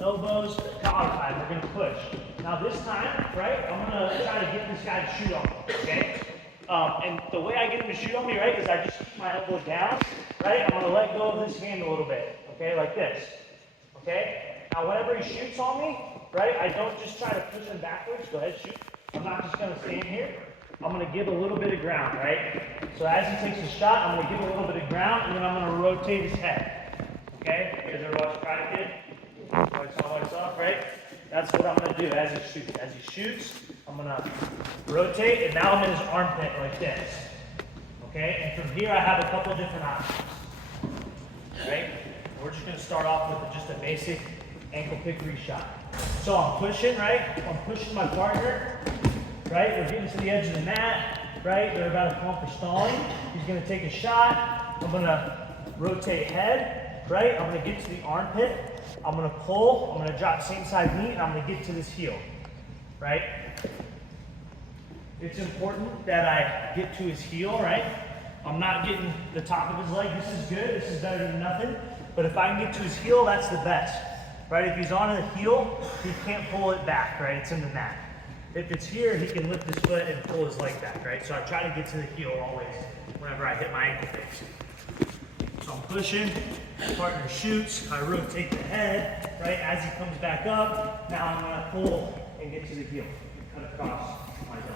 elbows, collar tie. We're gonna push. Now this time, right, I'm gonna try to get this guy to shoot on me, okay? And the way I get him to shoot on me, right, is I just keep my elbow down, right? I'm gonna let go of this hand a little bit, okay, like this, okay? Now whenever he shoots on me, right, I don't just try to push him backwards. Go ahead, shoot. I'm not just gonna stand here. I'm gonna give a little bit of ground, right? So as he takes a shot, I'm gonna give a little bit of ground, and then I'm gonna rotate his head, okay? You guys ever watch Karate Kid? Lights off, right? That's what I'm gonna do as he shoots. As he shoots, I'm gonna rotate, and now I'm in his armpit like this. Okay? And from here, I have a couple different options. Right? We're just gonna start off with just a basic ankle pickery shot. So I'm pushing, right? I'm pushing my partner, right? We're getting to the edge of the mat, right? They're about to come up for stalling. He's gonna take a shot. I'm gonna rotate head, right? I'm gonna get to the armpit. I'm gonna pull, I'm gonna drop same side knee, and I'm gonna get to this heel, right? It's important that I get to his heel, right? I'm not getting the top of his leg. This is good, this is better than nothing. But if I can get to his heel, that's the best, right? If he's on the heel, he can't pull it back, right? It's in the mat. If it's here, he can lift his foot and pull his leg back, right? So I try to get to the heel always whenever I hit my ankle fix. So I'm pushing, my partner shoots, I rotate the head, right? As he comes back up, now I'm gonna pull and get to the heel, cut across my elbow,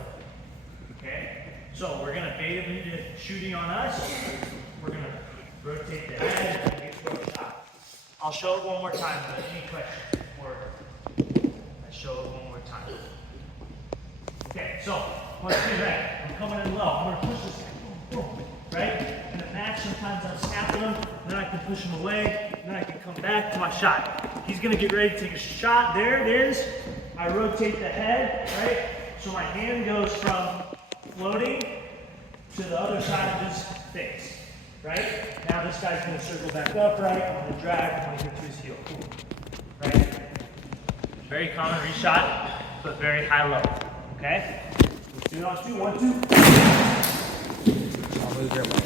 okay? So we're gonna bait him into shooting on us. We're gonna rotate the head and get to a shot. I'll show it one more time, but any questions before I show it one more time? Okay, so once you do that, I'm coming in low, I'm gonna push this guy, boom, boom. Right? In the match, sometimes I'm snapping him, then I can push him away, then I can come back to my shot. He's gonna get ready to take a shot. There it is. I rotate the head, right? So my hand goes from floating to the other side of his face, right? Now this guy's gonna circle back up, right? I'm gonna drag, I'm gonna get to his heel, right? Very common reshot, but very high level, okay? Let's do it on two, 1, 2. I'll move your mic.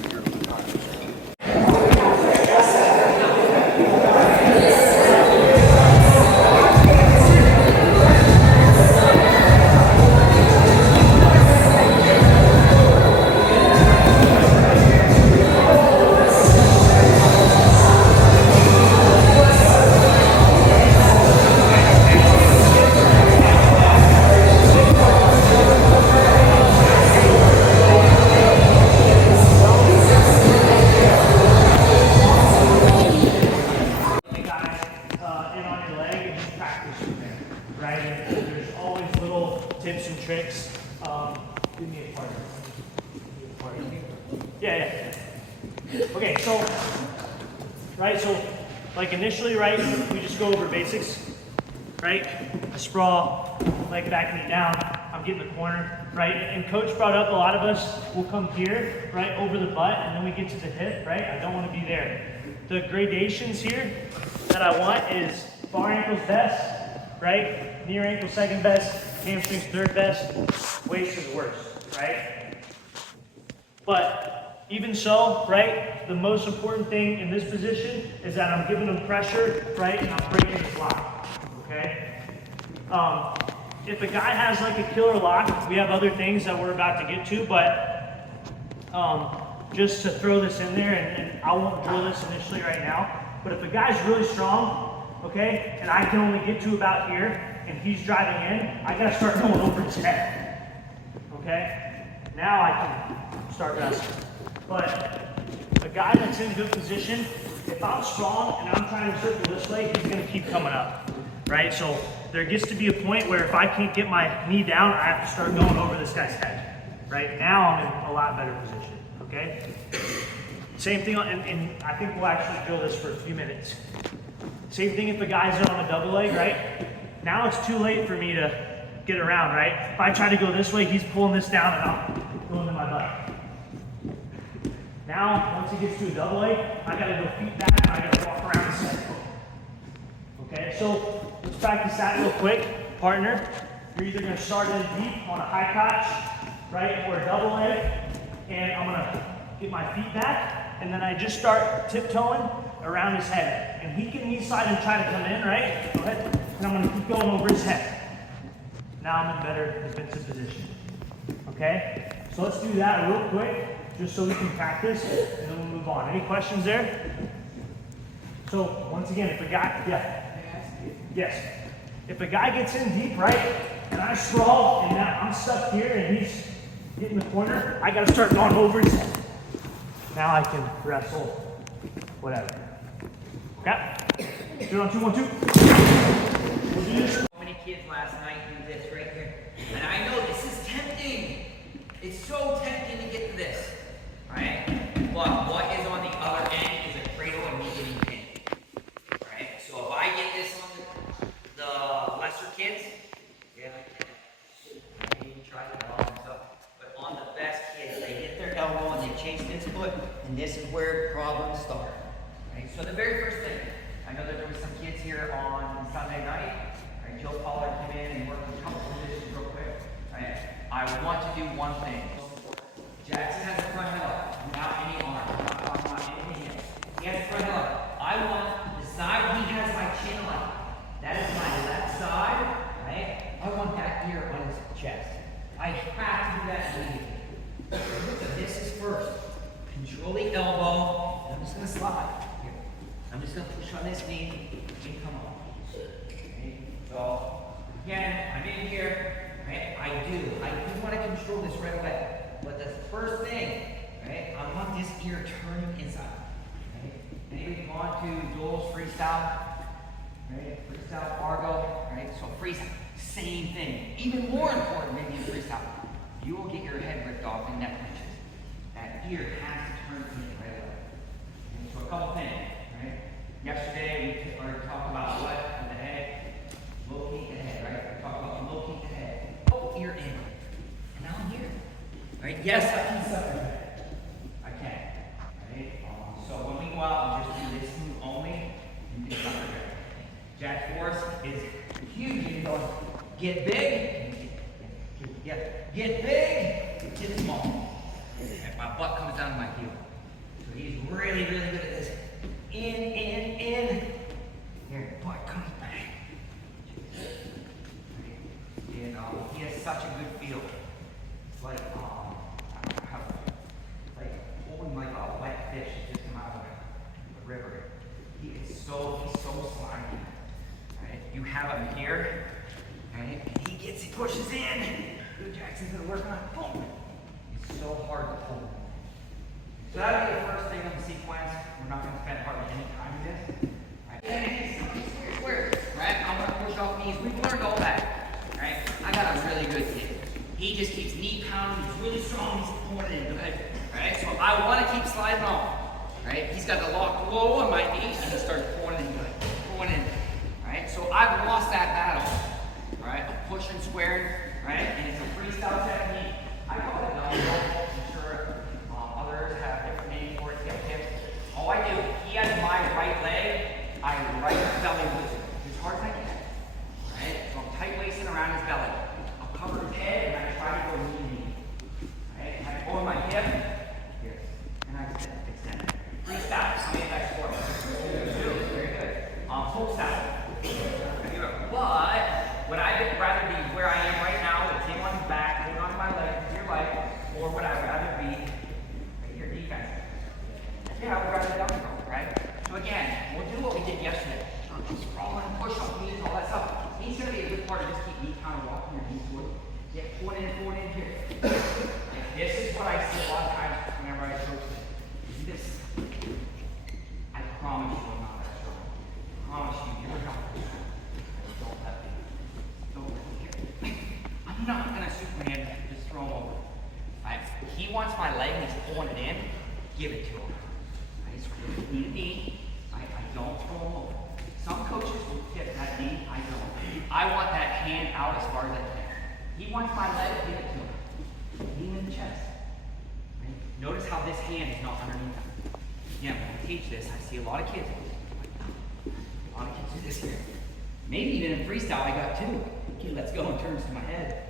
Tips and tricks. Give me a partner. Yeah. Okay, so, right, so like initially, right, we just go over basics, right? I sprawl, leg back, knee down, I'm getting the corner, right? And coach brought up a lot of us will come here, right, over the butt, and then we get to the hip, right? I don't want to be there. The gradations here that I want is far ankles best, right? Near ankle second best, hamstrings third best, waist is worst, right? But even so, right, the most important thing in this position is that I'm giving him pressure, right, and I'm breaking his lock, okay? If a guy has like a killer lock, we have other things that we're about to get to, but just to throw this in there, and I won't drill this initially right now, but if a guy's really strong, okay, and I can only get to about here, and he's driving in, I gotta start going over his head, okay? Now I can start wrestling. But a guy that's in good position, if I'm strong and I'm trying to circle this way, he's gonna keep coming up, right? So there gets to be a point where if I can't get my knee down, I have to start going over this guy's head, right? Now I'm in a lot better position, okay? Same thing, and I think we'll actually drill this for a few minutes. Same thing if a guy's on a double leg, right? Now it's too late for me to get around, right? If I try to go this way, he's pulling this down and I'm going to my butt. Now, once he gets to a double leg, I gotta go feet back and I gotta walk around the center. Okay, so let's practice that real quick. Partner, you're either gonna start in deep on a high crotch, right, or a double leg, and I'm gonna get my feet back, and then I just start tiptoeing around his head. And he can knee slide and try to come in, right? Go ahead. And I'm gonna keep going over his head. Now I'm in better defensive position. Okay? So let's do that real quick, just so we can practice, and then we'll move on. Any questions there? So once again, if a guy, yes. If a guy gets in deep, right, and I sprawl, and now I'm stuck here, and he's getting the corner, I gotta start going over his head. Now I can wrestle, whatever. Okay? Do it on 2, 1, 2. We'll do this. So many kids last night do this right here. And I know this is tempting. It's so tempting to get to this. Right? But what is on the other end is a cradle and me getting pinned. Right? So if I get this on the lesser kids, yeah, I maybe try to help them stuff. But on the best kids, they hit their elbow and they chase this foot, and this is where problems start. Right? So the very first thing, I know that there was some kids here on Sunday night. Right? Joe Pollard came in and worked a couple positions real quick. Right? I want to do one thing. Jackson has the front head up without any arm, not anything yet. He has the front head up. I want the side he has my chin on. That is my left side. Right? I want that ear on his chest. I have to do that immediately. So this is first. Control the elbow. I'm just going to slide. Here. I'm just going to push on this knee and come on. Okay. So, again, I'm in here. Right? I do want to control this right away. But the first thing, right, I want this ear turning inside. Right? Maybe on to Joel's freestyle. Right? Freestyle Fargo. Right? So freestyle, same thing. Even more important maybe in freestyle. You will get your head ripped off in neck pinches. That ear has to turn in right away. And so a couple things, right? Yesterday we talked about what on the head, low-key ahead, right? We talked about low-key ahead. Oh, ear in. And now I'm here. Right? Yes, I can. Right? So when we go out and just do this move only, you can cover here. Jack Force is huge. You go get big, get big, get small. And my butt comes down to my heel. So he's really, really good at this. In. Your butt comes back. And he has such a good feel. It's like, like holding like a wet fish just come out of the river. He's so slimy. Right? You have him here, right? He pushes in. Blue Jackson's gonna work on it. Boom. It's so hard to pull. So that'll be the first thing in the sequence. We're not gonna spend hardly any time with this. Right? And square. Right? I'm gonna push off knees. We've learned all that. Right? I got a really good kid. He just keeps knee pounding. He's really strong. He's pulling in good. Right? So I want to keep sliding off. Right? He's got the lock low on my knee, and he starts pulling in good. Pulling in. Right? So I've lost that battle. Right? I'm pushing, squaring. Right? And it's a freestyle technique. I call it double. I'm sure others have different names for it. All I do, he has my right leg. I right belly with it as hard as I can. Right? So I'm tight waisting around his belly. I'll cover his head and I try to go knee. Right? And I pull my hip. Here. And I extend. Freestyle. How many of that score? 2. Very good. Full style. But would I rather be where I am right now with him on his back, holding on to my leg, your leg, or would I rather be right here defense? Yeah, I would rather down the road, right? So again, we'll do what we did yesterday. Sprawling, push up, knees, all that stuff. Knees gonna be a good part of just keep knee kind of walking your knees forward. Yeah, pulling in here. Like this is what I see a lot of times whenever I coach this. I promise you I'm not that strong. I promise you, you're not that strong. Don't let me. Don't let me here. I'm not gonna Superman just throw him over. Right? He wants my leg and he's pulling it in, give it to him. Right? So knee to knee. I don't throw him over. Some coaches will get that knee, I don't. I want that hand out as far as I can. He wants my leg, give it to him. Knee in the chest. Right? Notice how this hand is not underneath him. Again, when I teach this, I see a lot of kids. A lot of kids do this here. Maybe even in freestyle, I got 2. Okay, let's go and turns to my head.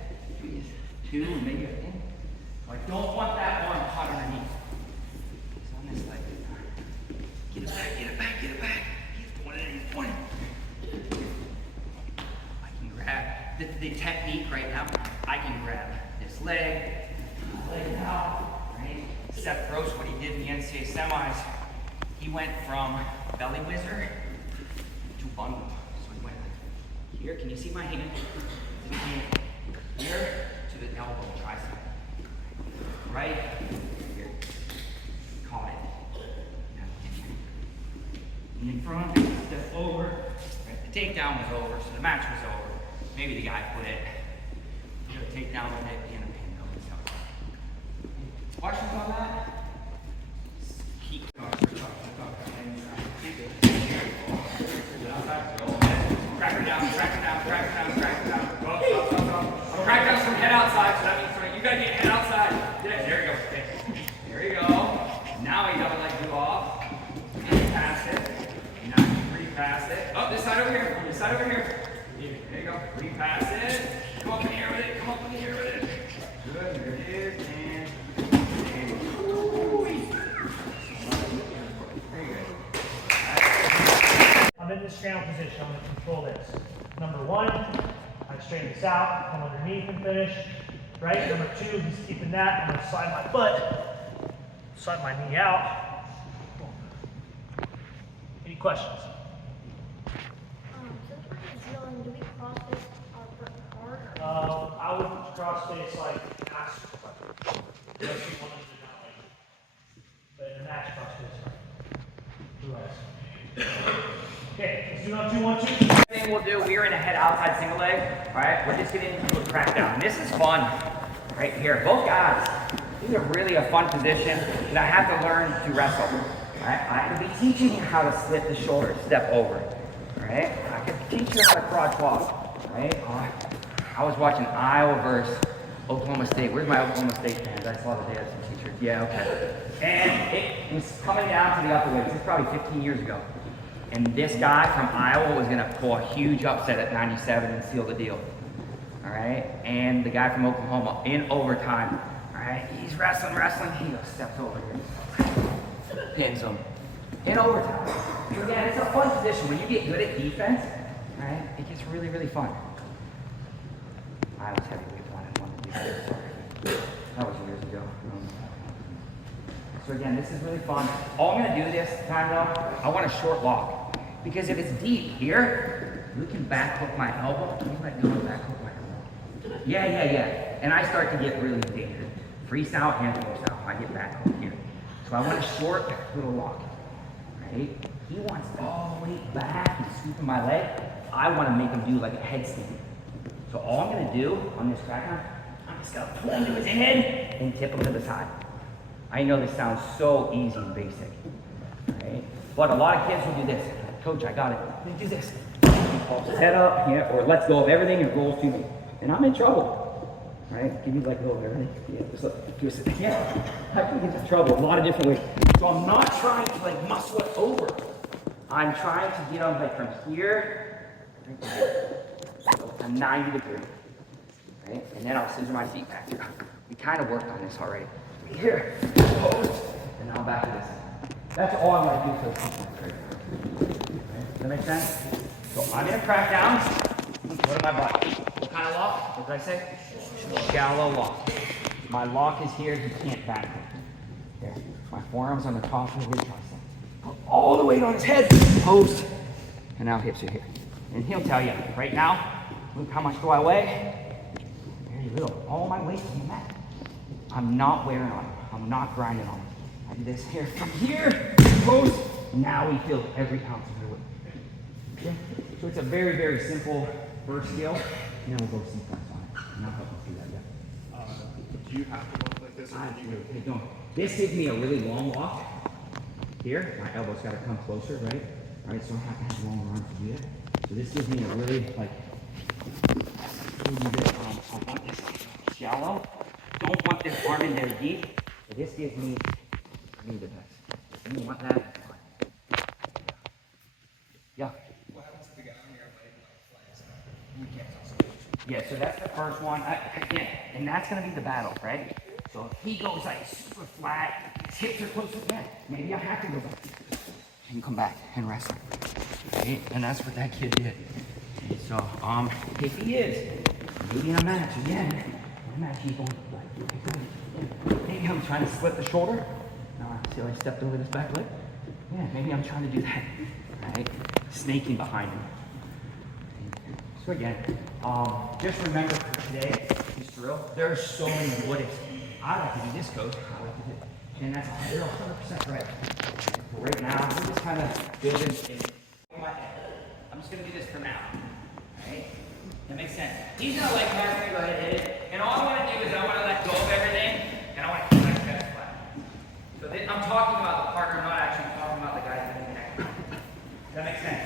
2, and maybe a thing. So I don't want that one caught underneath. It's on this leg. Get it back, get it back, get it back. He's the technique right now, I can grab this leg out, right? Seth Gross, what he did in the NCAA semis, he went from belly whizzer to bundle. So he went here, can you see my hand? To the hand. Here to the elbow, tricep. Right here. Caught it. Now, in front, step over. Right, the takedown was over, so the match was over. Maybe the guy quit it. You know, takedown with it and a pin though. So. Questions on that? Keep Crack her down, crack her down, crack her down, crack her down. Go. Crack down from head outside, so that means right, you gotta get head outside. Yeah, there you go. Okay. There you go. Now you gotta let go off. Pass it. Now you repass it. Oh, this side over here. This side over here. There you go. Repass it. Come up in here with it. Come up in here with it. Good. There it is. And very good. I'm in this straddle position. I'm going to control this. Number one, I straighten this out, come underneath and finish. Right? Number two, he's keeping that. I'm going to slide my foot, slide my knee out. Any questions? Since we're in Zealand, do we cross this hard? I would cross face like ass. Unless you wanted to not like it. But in a match cross face. Who else? Okay, let's do it on 2, 1, 2. Thing we'll do, we're in a head outside single leg. Alright, we're just getting into a crackdown. This is fun. Right here. Both guys. These are really a fun position that I have to learn to wrestle. Alright, I could be teaching you how to slip the shoulder, step over. Alright, I could teach you how to crotch walk. Right? I was watching Iowa versus Oklahoma State. Where's my Oklahoma State fans? I saw that they had some teachers. Yeah, okay. And it was coming down to the upper weights. This is probably 15 years ago. And this guy from Iowa was gonna pull a huge upset at 97 and seal the deal. All right, and the guy from Oklahoma in overtime. All right, he's wrestling, he goes, steps over here, pins him in overtime. So again, it's a fun position. When you get good at defense, all right, it gets really, really fun. Iowa's heavyweight wanted to do that. Sorry. That was years ago. So again, this is really fun. All I'm gonna do this time though, I want a short lock. Because if it's deep here, we can back hook my elbow. Can you let go and back hook my elbow? Yeah. And I start to get really dangerous. Freestyle and force out. I get back hook here. So I want a short little lock. Right? He wants all the way back and scooping my leg. I want to make him do like a headstand. So all I'm gonna do on this crackdown, I'm just gonna pull him to his head and tip him to the side. I know this sounds so easy and basic, right? But a lot of kids will do this. Coach, I got it. Then do this. He pulls his head up, yeah, or lets go of everything and rolls to me. And I'm in trouble, right? Give me like go of everything. Yeah, just like, do this. Yeah, I can get into trouble a lot of different ways. So I'm not trying to like muscle it over. I'm trying to get him like from here to 90 degrees, right? And then I'll scissor my feet back here. We kind of worked on this already. Here, post, and now back to this. That's all I'm going to do for the complement right now. Does that make sense? So I'm in a crackdown. What am I body? What kind of lock? What did I say? Shallow lock. My lock is here. He can't back it. There. My forearms on the top of his tricep. Put all the weight on his head. Post. And now hips are here. And he'll tell you, right now, look how much do I weigh? Very little. All my weight is in the mat. I'm not wearing on him. I'm not grinding on him. I do this here from here, post. Now he feels every ounce of the weight. Okay? So it's a very, very simple first skill. And then we'll go sequence on it. And I'll help you do that, yeah. Do you have to look like this? I don't. This gives me a really long walk. Here, my elbow's got to come closer, right? All right, so I have to have long arms to do that. So this gives me a really, like, I want this shallow. Don't want this arm in there deep. So this gives me the best. You want that? Yeah. What happens if the guy on your leg flies out? Yeah, so that's the first one. Again, and that's going to be the battle, right? So if he goes like super flat, his hips are close to the bed, maybe I have to go back and come back and wrestle. Right? And that's what that kid did. And so, if he is Maybe I'm actually, yeah. I'm actually going like, maybe I'm trying to slip the shoulder. See how I stepped over this back leg? Yeah, maybe I'm trying to do that. Right? Snaking behind me. So again, just remember for today, this drill, there are so many what ifs. I like to do this, coach. I like to do it. And that's 100% correct. But right now, we're just kind of building in my head. I'm just going to do this for now. Alright? That makes sense. He's going to like Mark's going to go ahead and hit it. And all I want to do is I want to let go of everything, and I want to keep my chest flat. So I'm talking about the partner, I'm not actually talking about the guy that's in the neck. Does that make sense?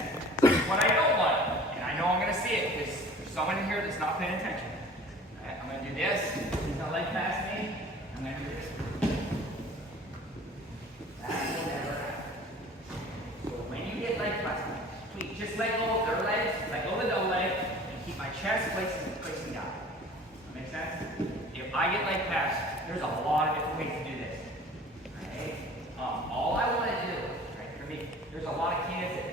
What I don't want, and I know I'm going to see it, because there's someone in here that's not paying attention. Alright, I'm going to do this. He's going to leg past me. I'm going to do this. That will never happen. So when you get leg past me, please just let go of their legs, let go of the double leg, and keep my chest facing down. That make sense? If I get leg pass, there's a lot of different ways to do this. Right? All I want to do, right, for me, there's a lot of kids that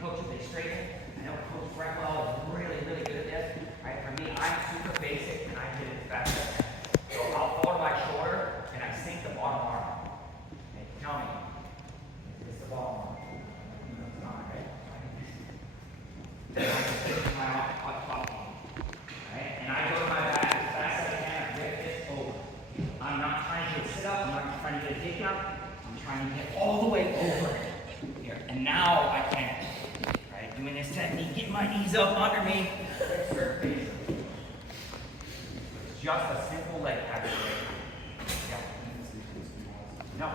coaches they straighten. I know Coach Breckwell is really, really good at this. Right? For me, I'm super basic and I hit it as fast as I can. So I'll forward my shoulder and I sink the bottom arm. Okay, tell me, is this the bottom arm? No, it's not, right? Then I'm just sticking my top arm. Right? And I go to my back as fast as I can. I get this over. I'm not trying to sit up. I'm not trying to get a takedown. I'm trying to get all the way over here. And now I can. Right? Doing this technique, get my knees up under me. It's just a simple leg action. Yeah. No.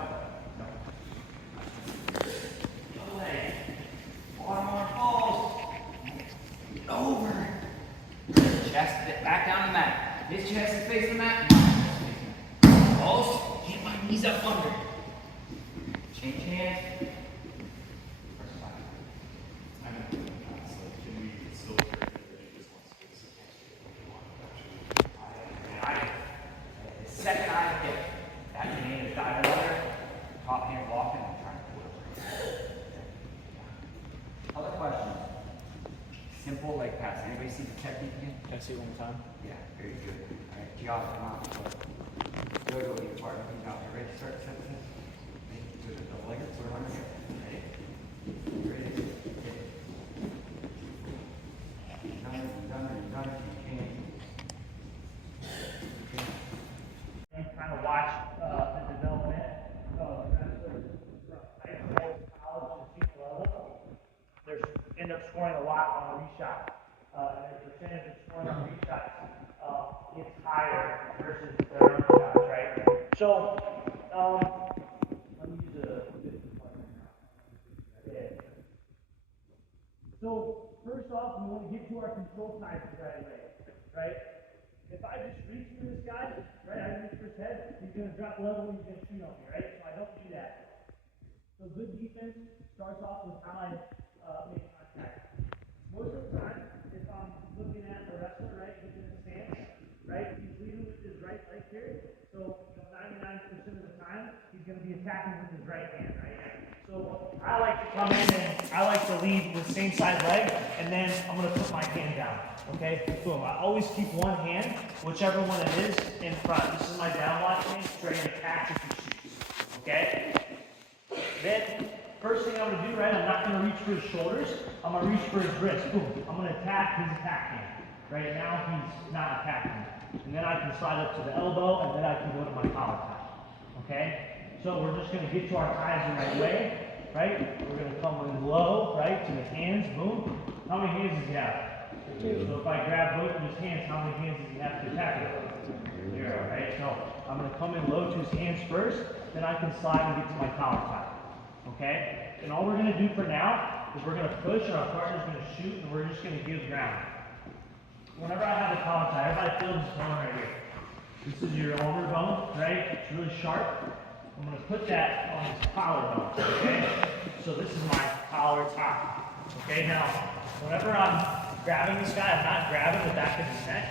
No leg. Bottom arm falls. Over. Chest back down the mat. His chest is facing the mat. My chest is facing the mat. Pulse. Get my knees up under. Change hands. The second I hit, that hand is diving under, top hand walking, and trying to pull it. Other questions? Simple leg pass. Anybody see the technique again? Can I see it one more time? Yeah, very good. All right, Giada, come on. Good, go to your partner. Come down. Ready to start? Set. Good, double legger. Put it on here. Ready? Ready? Done it. You can. You kind of watch the development of wrestlers from high school, college, to senior level. They end up scoring a lot on the reshot. And the percentage of scoring on reshots gets higher versus their own shots, right? So, let me use a different one now. Yeah. So, first off, we want to get to our control times right away, right? If I just reach for this guy, right, I reach for his head, he's going to drop level and he's going to shoot on me, right? So I don't do that. So good defense starts off with how I make contact. Most of the time, if I'm looking at the wrestler, right, he's in the stance, right, he's leading with his right leg here. So 99% of the time, he's going to be attacking with his right hand, right? So I like to come in and I like to lead with the same side leg, and then I'm going to put my hand down. Okay, boom. I always keep one hand, whichever one it is, in front. This is my down lock hand, straight and attack if he shoots. Okay? Then, first thing I'm going to do, right, I'm not going to reach for his shoulders. I'm going to reach for his wrist. Boom. I'm going to attack his attack hand. Right now, he's not attacking. And then I can slide up to the elbow, and then I can go to my collar tie. Okay? So we're just going to get to our ties the right way. Right? We're going to come in low, right, to the hands. Boom. How many hands does he have? So if I grab both of his hands, how many hands does he have to attack with? 0, right? So I'm going to come in low to his hands first, then I can slide and get to my collar tie. Okay? And all we're going to do for now is we're going to push and our partner's going to shoot and we're just going to give ground. Whenever I have a collar tie, everybody feels this bone right here. This is your ulnar bone, right? It's really sharp. I'm going to put that on his collarbone, okay? So this is my collar tie. Okay, now, whenever I'm grabbing this guy, I'm not grabbing the back of his neck,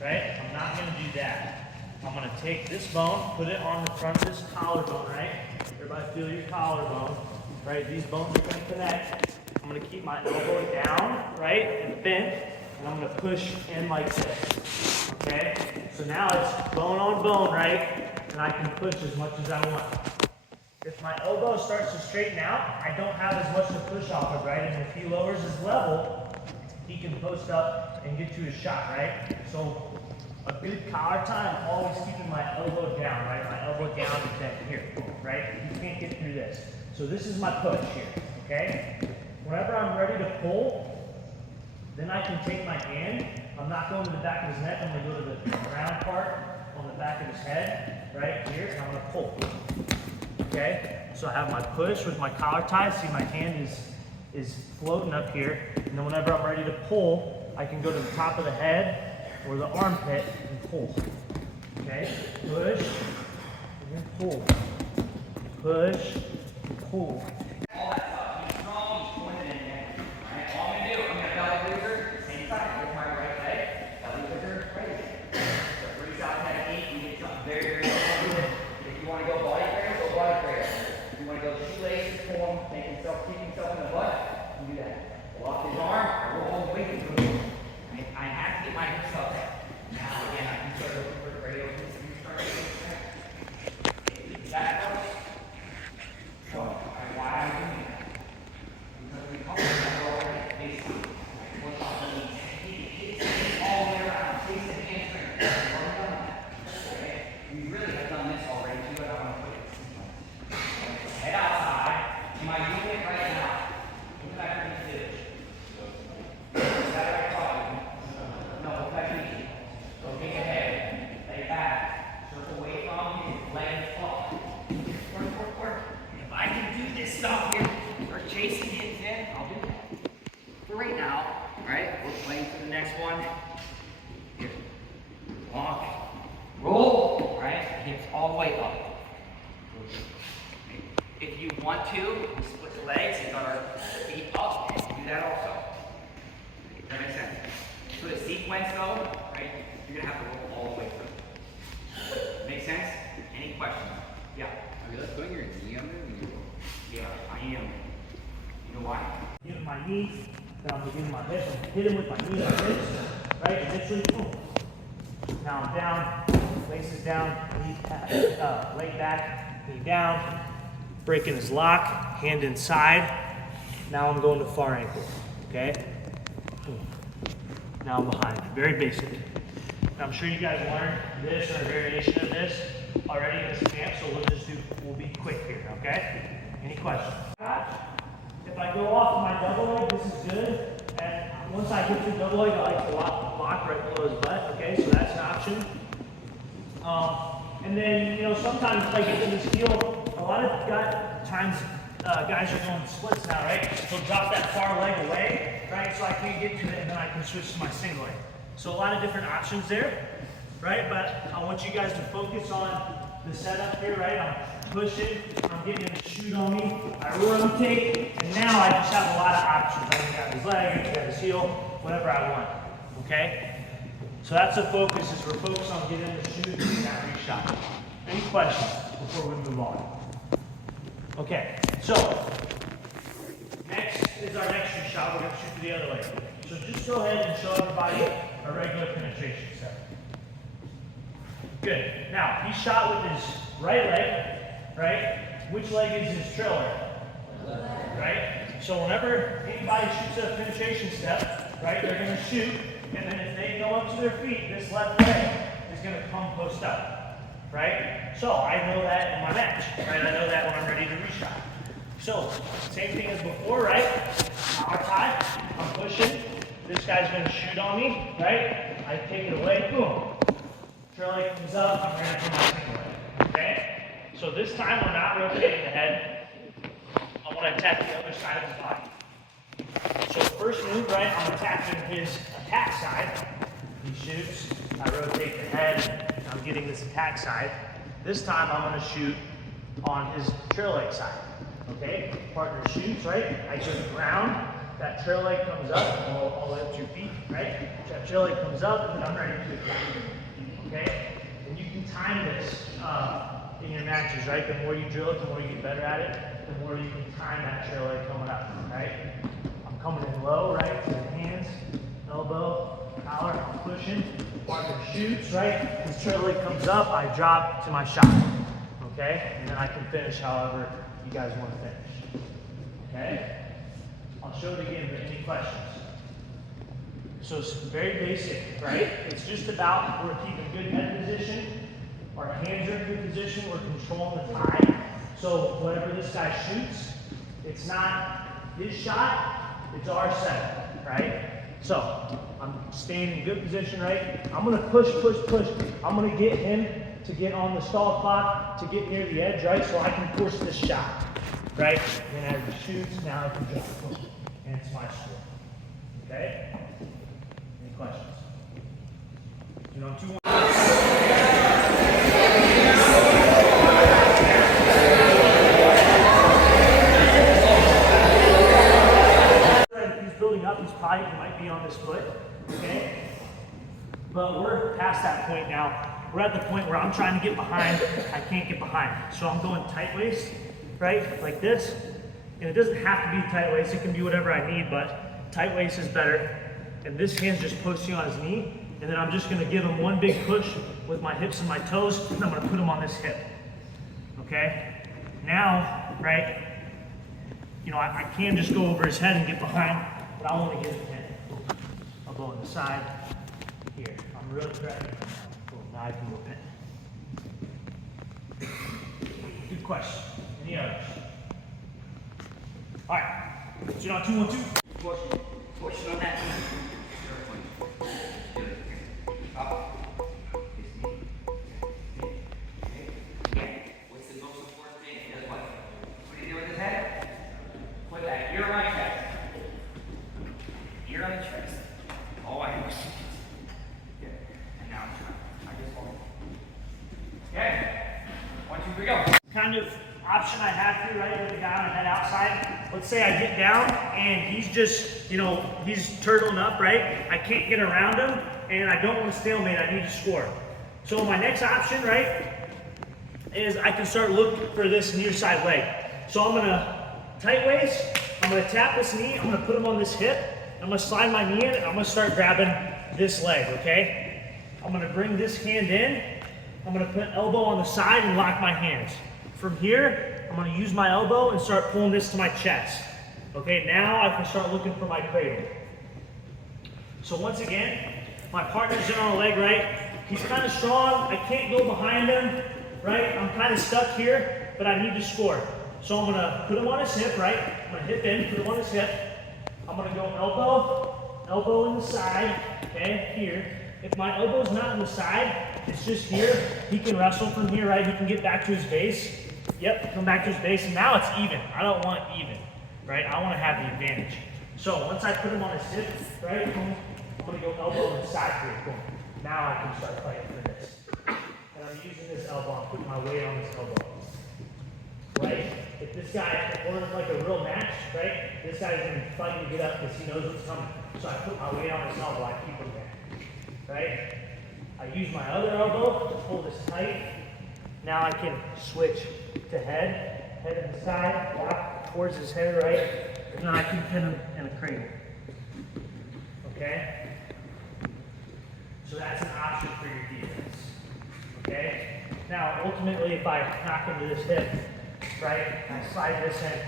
right? I'm not going to do that. I'm going to take this bone, put it on the front of this collarbone, right? Everybody feel your collarbone, right? These bones are going to connect. I'm going to keep my elbow down, right, and bent. and I'm gonna push in like this, okay? So now it's bone on bone, right? And I can push as much as I want. If my elbow starts to straighten out, I don't have as much to push off of, right? And if he lowers his level, he can post up and get to his shot, right? So a good collar tie, I'm always keeping my elbow down, right? My elbow down and then here, right? You can't get through this. So this is my push here, okay? Whenever I'm ready to pull, then I can take my hand. I'm not going to the back of his neck. I'm going to go to the round part on the back of his head, right here, and I'm going to pull. Okay? So I have my push with my collar tie. See, my hand is floating up here. And then whenever I'm ready to pull, I can go to the top of the head or the armpit and pull. Okay? Push and then pull. Push and pull. All that stuff. He's strong, he's pointed in there. Alright, all I'm gonna do, I'm gonna belly blizzard, same side, with my right leg, belly blizzard, right leg. So freestyle technique, you get something very, very simple with it. If you wanna go body cradle, go body cradle. If you wanna go shoelaces, pull him, make himself, keep himself in the butt, you do that. Pull off his arm, I roll all the way through the room. I have to get my hips up there. Now again, I can start looking for cradle, you start getting that helps. So, why I'm doing that? Because we call it already basically. What's up the knees? It's all the way around. Face and hamstring. We've already done that. Okay? We really have done this already too, but I want to put it this. Head outside. Am I doing it right now? Look at that pretty stitch. Is that right problem? No, look at that knee. Go take a head. Lay back. Circle away from his legs up. Work. If I can do this stuff here, or chasing hits in, I'll do that. For right now, right? We're playing for the next one. Here. Walk. Roll. Right? Hips all the way up. If you want to, we split the legs and got our feet up and do that also. Does that make sense? For the sequence though, right? You're gonna have to roll all the way through. Make sense? Any questions? Yeah. Are you putting your knee under when you roll? Yeah, I am. You know why? Give him my knee, then I'm gonna give him my hip, and hit him with my knee like this, right? And literally, boom. Now I'm down, legs is down, knee, leg back, knee down, breaking his lock, hand inside. Now I'm going to far ankle, okay? Boom. Now I'm behind, very basic. Now I'm sure you guys learned this or a variation of this already in this camp, so we'll be quick here, okay? Any questions? If I go off of my double leg, this is good. And once I get to double leg, I like to lock right below his butt, okay? So that's an option. And then, sometimes if I get to this heel, a lot of times guys are doing splits now, right? So drop that far leg away, right? So I can't get to it, and then I can switch to my single leg. So a lot of different options there, right? But I want you guys to focus on the setup here, right? I'm pushing, I'm getting him to shoot on me, I rotate, and now I just have a lot of options. I can grab his leg, I can grab his heel, whatever I want, okay? So that's the focus, is we're focused on getting him to shoot and getting that re-shot. Any questions before we move on? Okay, so next is our next shot. We're going to shoot to the other leg. So just go ahead and show everybody a regular penetration set. Good. Now, he shot with his right leg, right? Which leg is his trailer? Right? So whenever anybody shoots a penetration step, right, they're going to shoot, and then if they go up to their feet, this left leg is going to come post up. Right? So I know that in my match, right? I know that when I'm ready to reshot. So, same thing as before, right? Power tie, I'm pushing. This guy's gonna shoot on me, right? I take it away, boom. Trail leg comes up, I'm ready for my single leg, okay? So this time we're not rotating the head. I wanna attack the other side of his body. So first move, right, I'm attacking his attack side. He shoots, I rotate the head, I'm getting this attack side. This time I'm going to shoot on his trail leg side. Okay? Partner shoots, right? I go to the ground, that trail leg comes up, I'll lift your feet, right? That trail leg comes up, and then I'm ready to attack. Okay? And you can time this in your matches, right? The more you drill it, the more you get better at it, the more you can time that trail leg coming up, right? I'm coming in low, right, to the hands, elbow, collar, I'm pushing. Parker shoots, right? His trail leg comes up, I drop to my shot. Okay? And then I can finish however you guys want to finish. Okay? I'll show it again, but any questions? So it's very basic, right? It's just about we're keeping good head position. Our hands are in good position. We're controlling the tide. So whatever this guy shoots, it's not his shot, it's our setup, right? So I'm staying in good position, right? I'm gonna push, push, push. I'm gonna get him to get on the stall clock, to get near the edge, right? So I can force this shot, right? And as he shoots, now I can drop. Boom. And it's my score. Okay? Any questions? You know, 2-1. He might be on this foot, okay? But we're past that point now. We're at the point where I'm trying to get behind, I can't get behind. So I'm going tight waist, right? Like this. And it doesn't have to be tight waist, it can be whatever I need, but tight waist is better. And this hand's just posting on his knee, and then I'm just gonna give him one big push with my hips and my toes, and I'm gonna put him on this hip. Okay? Now, right, you know, I can just go over his head and get behind, but I want to get a pin. I'll go on the side here. I'm really threatening. Boom, now I can go pin. Good question. Any others? All right. So you know 2-1-2. Portion on that. Up. What's the most important thing? Guess what? What do you do with his head? Put that ear on his chest. Ear on his chest. Oh, I know. Good. And now I'm trying. I just hold it. Okay. 1, 2, 3, go. Kind of option I have here, right, with the guy on the head outside. Let's say I get down and he's just, you know, he's turtling up, right? I can't get around him and I don't want to stalemate. I need to score. So my next option, right, is I can start looking for this near side leg. So I'm gonna tight waist. I'm gonna tap this knee. I'm gonna put him on this hip. I'm gonna slide my knee in. I'm gonna start grabbing this leg. Okay. I'm gonna bring this hand in. I'm gonna put elbow on the side and lock my hands. From here, I'm gonna use my elbow and start pulling this to my chest. Okay, now I can start looking for my cradle. So once again, my partner's in on a leg, right? He's kind of strong, I can't go behind him, right? I'm kind of stuck here, but I need to score. So I'm gonna put him on his hip, right? I'm gonna hip in, put him on his hip. I'm gonna go elbow in the side, okay, here. If my elbow's not in the side, it's just here, he can wrestle from here, right? He can get back to his base. Yep, come back to his base, and now it's even. I don't want even, right? I want to have the advantage. So once I put him on his hip, right, I'm going to go elbow inside here. Boom. Now I can start fighting for this. And I'm using this elbow. I'm putting my weight on this elbow. Right? If this guy, if we're in like a real match, right, this guy's going to be fighting to get up because he knows what's coming. So I put my weight on his elbow. I keep him there. Right? I use my other elbow to pull this tight. Now I can switch to head in the side, lock towards his head, right? And then I can pin him in a cradle. Okay? So that's an option for your defense. Okay? Now, ultimately, if I knock him to this hip, right, I slide this in,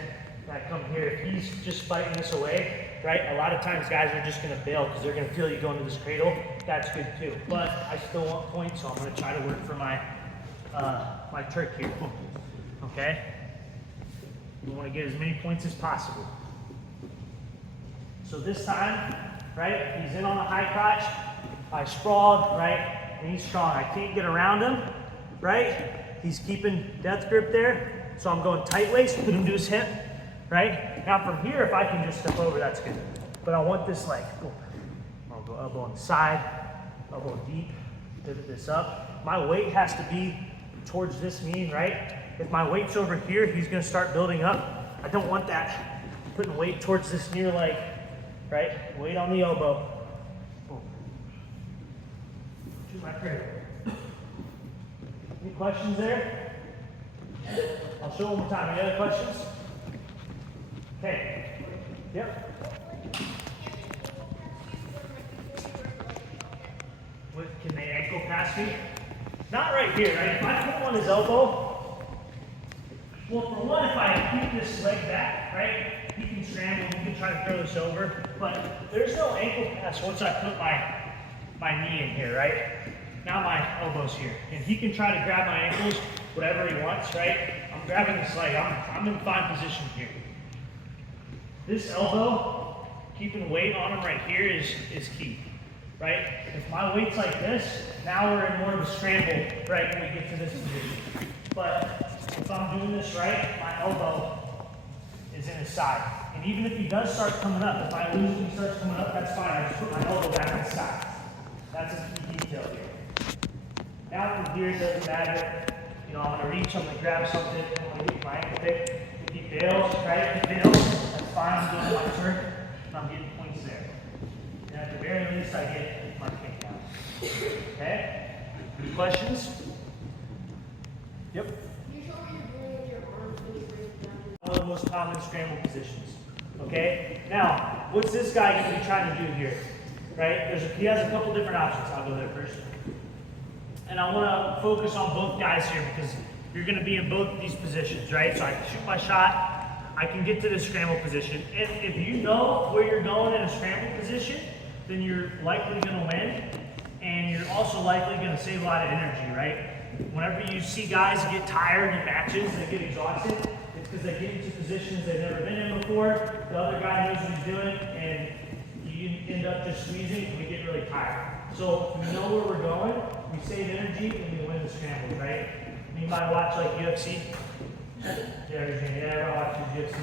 and I come here, if he's just fighting this away, right, a lot of times guys are just going to bail because they're going to feel you go into this cradle. That's good too. But I still want points, so I'm going to try to work for my my trick here. Okay? You want to get as many points as possible. So this time, right, he's in on the high crotch. I sprawled, right, and he's strong. I can't get around him, right? He's keeping death grip there. So I'm going tight waist, put him to his hip, right? Now from here, if I can just step over, that's good. But I want this leg. Boom. I'll go elbow on the side, elbow deep, pivot this up. My weight has to be towards this knee, right? If my weight's over here, he's gonna start building up. I don't want that. Putting weight towards this near leg, right? Weight on the elbow. Boom. Choose my cradle. Any questions there? I'll show one more time. Any other questions? Okay. Yep. Can they ankle pass me? Not right here, right? If I put him on his elbow, well, for one, if I keep this leg back, right, he can scramble, he can try to throw this over, but there's no ankle pass once I put my knee in here, right? Now my elbow's here, and he can try to grab my ankles, whatever he wants, right? I'm grabbing this leg, I'm in fine position here. This elbow, keeping weight on him right here is key, right? If my weight's like this, now we're in more of a scramble, right, when we get to this position. But if I'm doing this right, my elbow is in his side. And even if he does start coming up, if I lose and he starts coming up, that's fine. I just put my elbow back in his side. That's a key detail here. Now from here, it doesn't matter. You know, I'm gonna reach, I'm gonna grab something, I'm gonna get my ankle pick. If he fails, right, if he fails, that's fine, I'm doing my turn, and I'm getting points there. And at the very least, I get my kick down. Okay? Any questions? Yep. You show what you're doing with your arms when you bring it down. One of the most common scramble positions. Okay? Now, what's this guy going to be trying to do here? Right? He has a couple different options. I'll go there first. And I want to focus on both guys here because you're going to be in both of these positions, right? So I can shoot my shot, I can get to the scramble position. If you know where you're going in a scramble position, then you're likely going to win, and you're also likely going to save a lot of energy, right? Whenever you see guys get tired in matches, they get exhausted, it's because they get into positions they've never been in before, the other guy knows what he's doing, and you end up just squeezing and we get really tired. So if we know where we're going, we save energy and we win the scrambles, right? Anybody watch like UFC? Yeah, I watch UFC.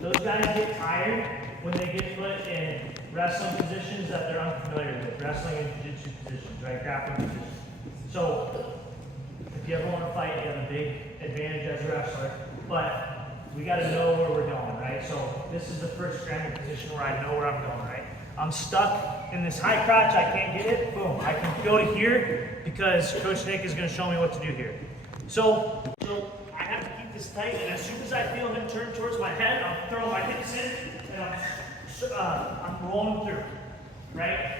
Those guys get tired when they get put in wrestling positions that they're unfamiliar with, wrestling and jiu-jitsu positions, right? Grappling positions. So if you ever want to fight, you have a big advantage as a wrestler, but we got to know where we're going, right? So this is the first scramble position where I know where I'm going, right? I'm stuck in this high crotch, I can't get it, boom. I can go to here because Coach Nick is going to show me what to do here. So I have to keep this tight, and as soon as I feel him turn towards my head, I'm throwing my hips in, and I'm rolling through, right?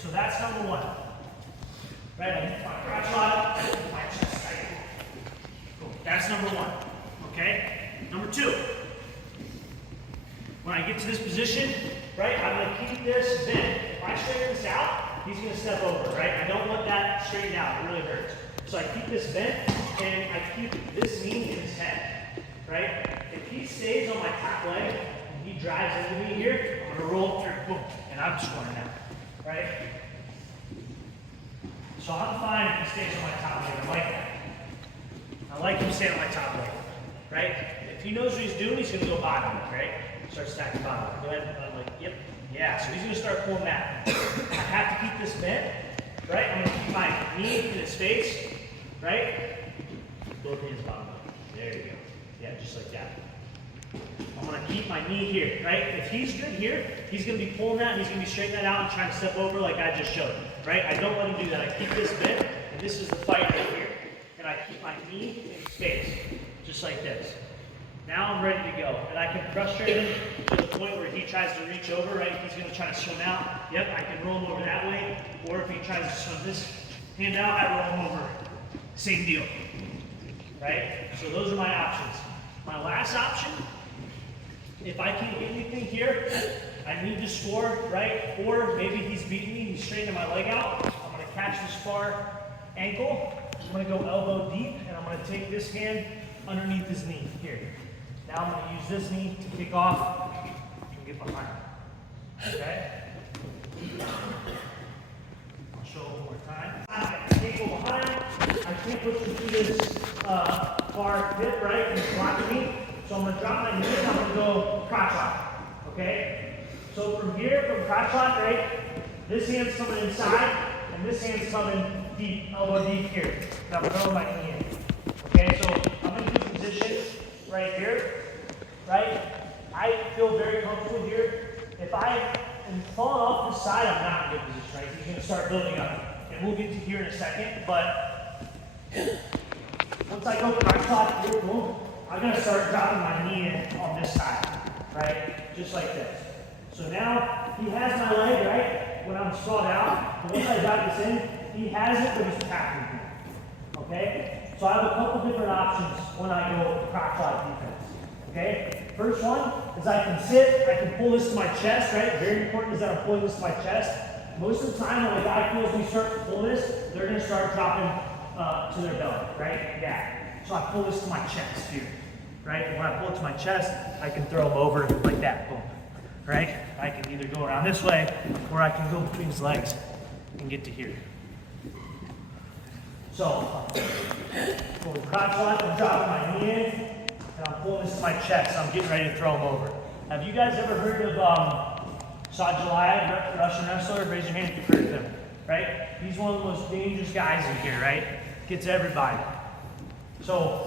So that's number one. Right, I hit my crotch lock, my chest tight. Cool. That's number one, okay? Number two, when I get to this position, right, I'm gonna keep this bent. If I straighten this out, he's gonna step over, right? I don't want that straightened out, it really hurts. So I keep this bent, and I keep this knee in his head, right? If he stays on my top leg, and he drives into me here, I'm gonna roll through, boom, and I'm scoring now, right? So I'm fine if he stays on my top leg. I like that. I like him staying on my top leg, right? If he knows what he's doing, he's going to go bottom, right? Start stacking bottom. Go ahead. And I'm like, yep. Yeah, so he's going to start pulling that. I have to keep this bent, right? I'm going to keep my knee in his face, right? Both hands bottom. There you go. Yeah, just like that. I'm going to keep my knee here, right? If he's good here, he's going to be pulling that, and he's going to be straightening that out and trying to step over like I just showed, right? I don't let him do that. I keep this bent, and this is the fight right here. And I keep my knee in space, just like this. Now I'm ready to go, and I can frustrate him to the point where he tries to reach over, right? He's going to try to swim out. Yep, I can roll him over that way, or if he tries to swim this hand out, I roll him over. Same deal, right? So those are my options. My last option, if I can't get anything here, I need to score, right? Or maybe he's beating me, he's straightening my leg out. I'm going to catch this far ankle. I'm going to go elbow deep, and I'm going to take this hand underneath his knee here. Now I'm going to use this knee to kick off and get behind. Okay? I'll show it one more time. I can't go behind. I can't push him through this far hip, right? And he's blocking me. So I'm going to drop my knee and I'm going to go crotch lock. Okay? So from here, from crotch lock, right? This hand's coming inside, and this hand's coming deep, elbow deep here. And I'm throwing my knee in. Okay, so I'm in this position right here, right? I feel very comfortable here. If I am falling off this side, I'm not in a good position, right? He's going to start building up. And we'll get to here in a second, but once I go crotch lock here, boom, I'm going to start dropping my knee in on this side, right? Just like this. So now he has my leg, right? when I'm sprawled out, once I got this in, he has it, but he's packing me. Okay? So I have a couple different options when I go crotch lock defense. Okay? First one is I can sit, I can pull this to my chest, right? Very important is that I'm pulling this to my chest. Most of the time when a guy feels me start to pull this, they're gonna start dropping to their belly, right? Yeah. So I pull this to my chest here, right? And when I pull it to my chest, I can throw them over like that, boom, right? I can either go around this way, or I can go between his legs and get to here. So, when we crotch lock, I'm dropping my knee in, and I'm pulling this to my chest, I'm getting ready to throw him over. Have you guys ever heard of Sajjalai, Russian wrestler? Raise your hand if you've heard of him, right? He's one of the most dangerous guys in here, right? Gets everybody. So,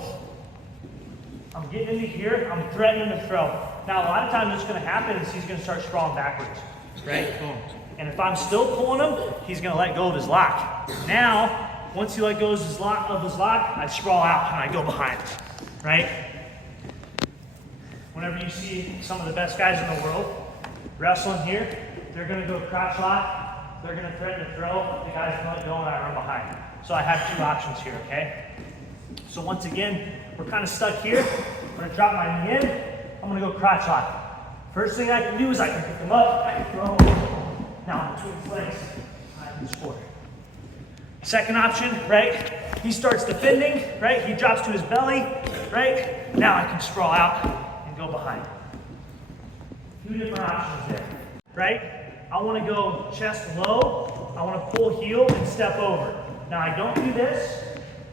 I'm getting into here, I'm threatening to throw. Now, a lot of times what's going to happen is he's going to start sprawling backwards, right? Boom. And if I'm still pulling him, he's going to let go of his lock. Now, once he let go of his lock, I sprawl out and I go behind, right? Whenever you see some of the best guys in the world wrestling here, they're going to go crotch lock, they're going to threaten to throw, the guy's going to let go and I run behind. So I have two options here, okay? So once again, we're kind of stuck here. I'm going to drop my knee in, I'm going to go crotch lock. First thing I can do is I can pick him up, I can throw him. Now between his legs, I can score. Second option, right? He starts defending, right? He drops to his belly, right? Now I can sprawl out and go behind. Two different options there, right? I want to go chest low. I want to pull heel and step over. Now I don't do this,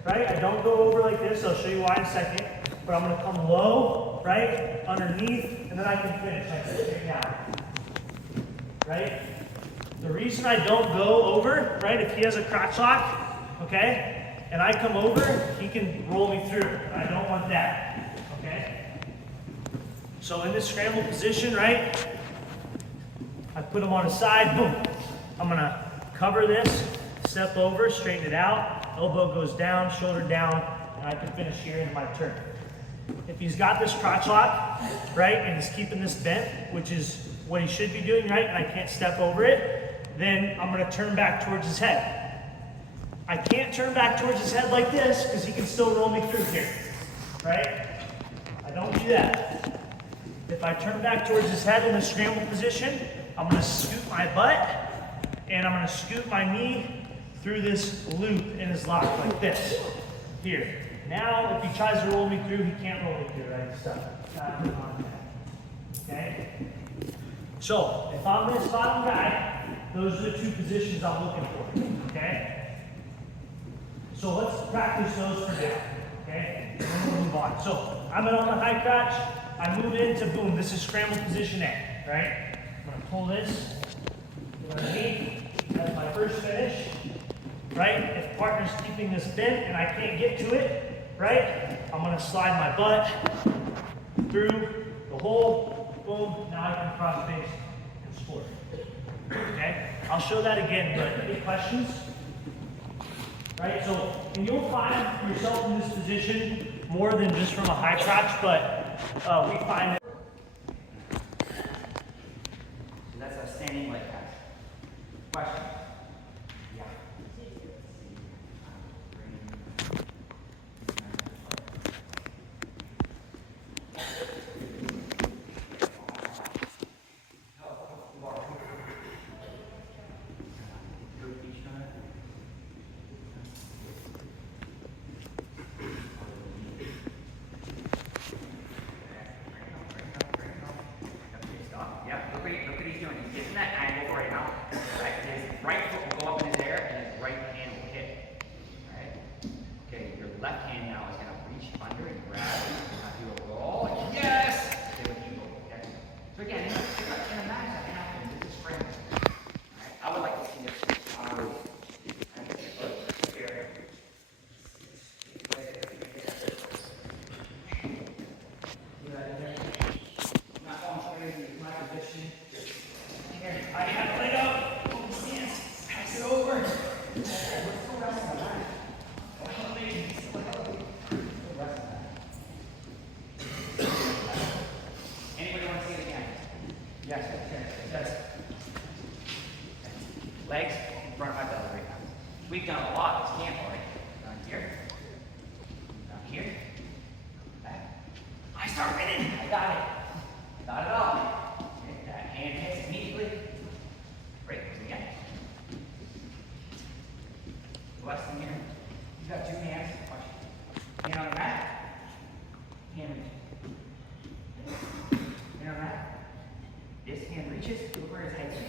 right? I don't go over like this. I'll show you why in a second. But I'm going to come low, right? Underneath, and then I can finish. I can straight down, right? The reason I don't go over, right, if he has a crotch lock, okay, and I come over, he can roll me through. I don't want that, okay? So in this scramble position, right, I put him on his side, boom. I'm gonna cover this, step over, straighten it out, elbow goes down, shoulder down, and I can finish here into my turn. If he's got this crotch lock, right, and he's keeping this bent, which is what he should be doing, right, and I can't step over it, then I'm going to turn back towards his head. I can't turn back towards his head like this because he can still roll me through here, right? I don't do that. If I turn back towards his head in the scramble position, I'm going to scoot my butt and I'm going to scoot my knee through this loop in his lock like this, here. Now, if he tries to roll me through, he can't roll me through, right? He's stuck. Okay? So, if I'm this bottom guy, those are the two positions I'm looking for, okay? So let's practice those for now, okay? And then we'll move on. So, I'm on the high crotch, I move into boom, this is scramble position A, right? I'm gonna pull this, underneath, that's my first finish, right? If partner's keeping this bent and I can't get to it, right? I'm gonna slide my butt through the hole, boom, now I can cross face and score. Okay, I'll show that again, but any questions? Right, so, and you'll find yourself in this position more than just from a high crotch, but we find it. So that's a standing leg catch. Question? Yeah. Look what he's doing. He's getting that angle right now. Right? His right foot will go up in his air and his right hand will hit. Right? Okay, your left hand now is gonna reach under and grab it. Do a roll. Yes! Okay, with you go. Okay. So again, in a match that happens, it's a sprint. Alright? I would like to see this here. I have it laid out, boom, stance, pass it over. Anybody want to see it again? Yes, yes, yes. We've done a lot this camp already. Down here. Down here. Back. I start winning. I got it. Got it all. Okay, that hand hits immediately. Great. Again. Lesson here. You got two hands. Watch. Hand on the mat. Hand on the mat. This hand reaches. Look where his head's going.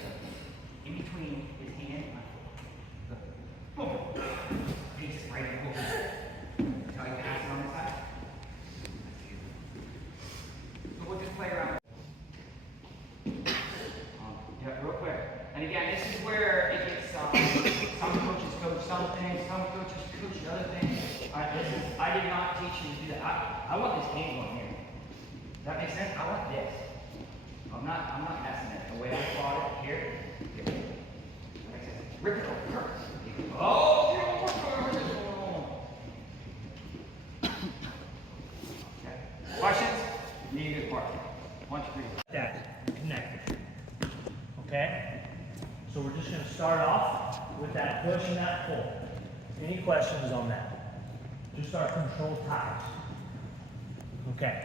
In between his hand and my foot. Boom. Face right in the hole. That's how you pass it on this side. So we'll just play around. Yeah, real quick. And again, this is where it gets some coaches coach some things, some coaches coach other things. I did not teach you to do that. I want this hand going here. Does that make sense? I want this. I'm not messing it. The way I fought it here. Rip it over. Oh, okay. Questions? Need a good part. 1, 2, 3. That connected. Okay? So we're just going to start off with that push and that pull. Any questions on that? Just our control ties. Okay.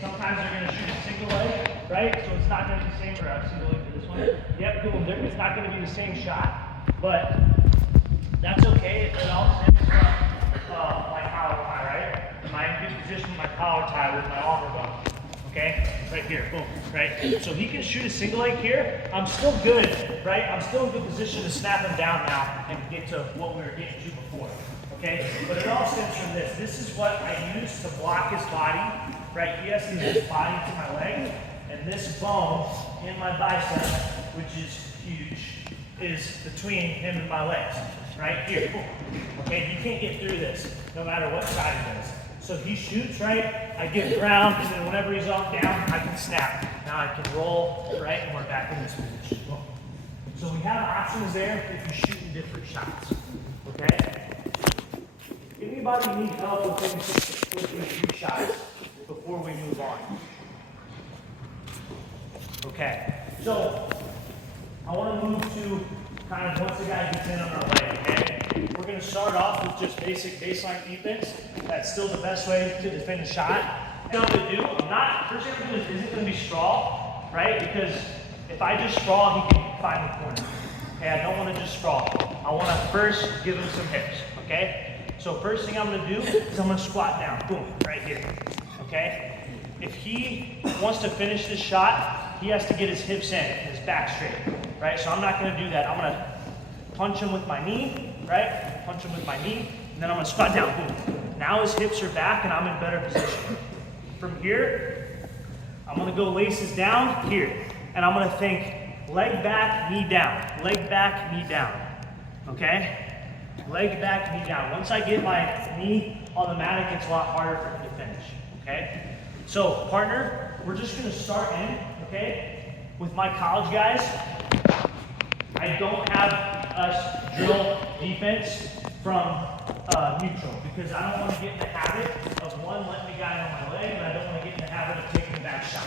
Sometimes they're going to shoot a single leg, right? So it's not going to be the same for a single leg for this one. Yep, cool. It's not going to be the same shot, but that's okay. It all stems from my collar tie, right? Am I in good position with my collar tie with my armor bone? Okay, right here, boom, right? So he can shoot a single leg here. I'm still good, right? I'm still in good position to snap him down now and get to what we were getting to before. Okay, but it all stems from this. This is what I use to block his body, right? He has to get his body to my leg, and this bone in my bicep, which is huge, is between him and my legs, right here. Okay, he can't get through this, no matter what side he does. So he shoots, right? I get ground, and then whenever he's off down, I can snap. Now I can roll, right? And we're back in this position. Boom. So we have options there if you're shooting different shots, okay? Anybody need help with these few shots before we move on? Okay, so I want to move to kind of once the guy gets in on our leg, okay? We're going to start off with just basic baseline defense. That's still the best way to defend a shot. What I'm going to do, first thing I'm going to do isn't going to be sprawl, right? Because if I just sprawl, he can find the corner. Okay, I don't want to just sprawl. I want to first give him some hips, okay? So first thing I'm going to do is I'm going to squat down, boom, right here, okay? If he wants to finish this shot, he has to get his hips in and his back straight, right? So I'm not going to do that. I'm going to punch him with my knee, right? Punch him with my knee, and then I'm going to squat down, boom. Now his hips are back and I'm in better position. From here, I'm going to go laces down here, and I'm going to think leg back, knee down, leg back, knee down, okay? Leg back, knee down. Once I get my knee on the mat, it gets a lot harder for him to finish, okay? So, partner, we're just going to start in, okay? With my college guys, I don't have us drill defense from neutral because I don't want to get in the habit of one, letting the guy on my leg, and I don't want to get in the habit of taking the back shot.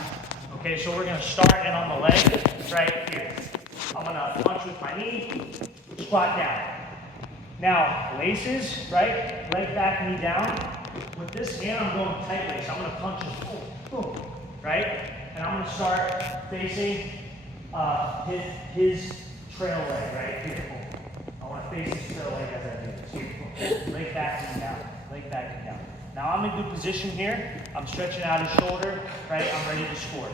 Okay, so we're going to start in on the leg right here. I'm going to punch with my knee, squat down. Now, laces, right? Leg back, knee down. With this hand, I'm going tight lace. I'm going to punch him, boom, boom, right? And I'm going to start facing his trail leg right here. Boom. I want to face his trail leg as I do this. Here, boom. Leg back and down, leg back and down. Now I'm in good position here. I'm stretching out his shoulder, right? I'm ready to score.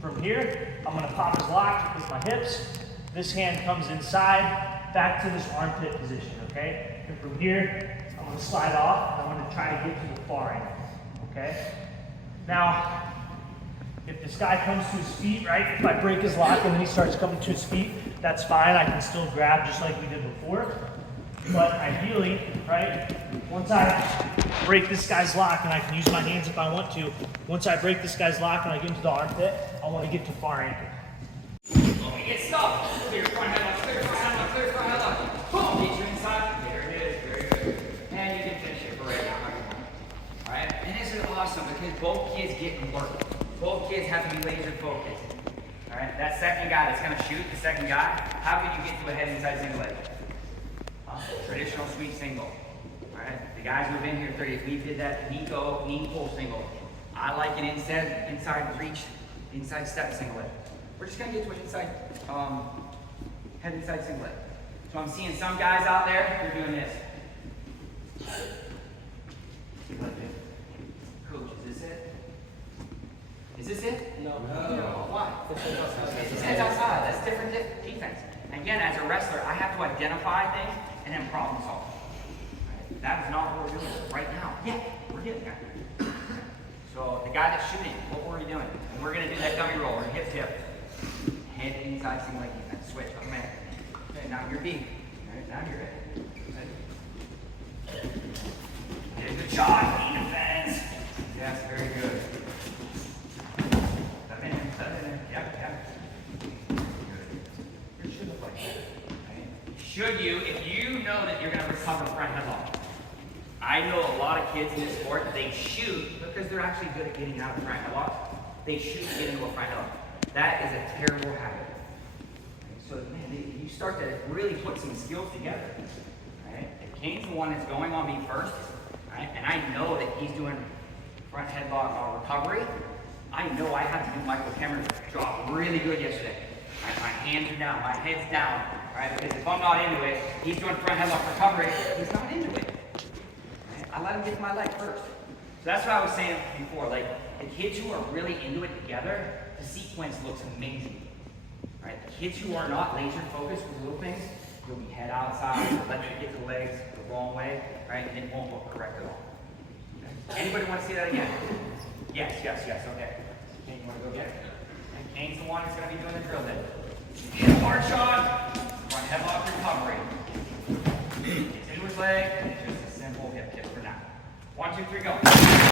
From here, I'm going to pop his lock with my hips, This hand comes inside, back to this armpit position, okay? And from here, I'm gonna slide off, and I'm gonna try to get to the far end, okay? Now, if this guy comes to his feet, right, if I break his lock and then he starts coming to his feet, that's fine. I can still grab just like we did before. But ideally, right, once I break this guy's lock, and I can use my hands if I want to, once I break this guy's lock and I get into the armpit, I want to get to far ankle. When we get stuck, clear front headlock, clear front headlock, clear front headlock. Boom, get you inside. There it is, very good. And you can finish it right now. Alright, and this is awesome because both kids get work. Both kids have to be laser focused. Alright, that second guy that's gonna shoot, the second guy, how could you get to a head inside single leg? Traditional sweep single. Alright, the guys who've been here 30, we did that Nico knee pull single. I like an inside reach, inside step single leg. We're just gonna get to an inside, head inside single leg. So I'm seeing some guys out there, they're doing this. Coach, is this it? Is this it? No. Why? His head's outside. That's different defense. And again, as a wrestler, I have to identify things and then problem solve. Right? That is not what we're doing right now. Yeah, we're getting there. So the guy that's shooting, what were we doing? And we're gonna do that dummy roll. We're hip tip. Head inside single leg defense. Switch. Okay. Okay, now you're B. Alright, now you're A. Good shot. Defense. Yes, very good. Yep. It should look like that. Right? Should you, if you know that you're going to recover front headlock. I know a lot of kids in this sport, they shoot because they're actually good at getting out of front headlock. They shoot to get into a front headlock. That is a terrible habit. Right? So man, you start to really put some skills together. Right? If Kane's the one that's going on me first, right? And I know that he's doing front headlock recovery, I know I had to do Michael Cameron's job really good yesterday. Right? My hands are down, my head's down, right? Because if I'm not into it, he's doing front headlock recovery, he's not into it. Right? I let him get to my leg first. So that's what I was saying before, like the kids who are really into it together, the sequence looks amazing. Right? The kids who are not laser focused with little things, you'll be head outside, let you get the legs the wrong way, right? And it won't look correct at all. Okay? Anybody want to see that again? Yes, okay. Kane, you want to go get it? And Kane's the one that's going to be doing the drill then. Hit hard shot, front headlock recovery. Gets into his leg, and it's just a simple hip kick for now. 1, 2, 3, go.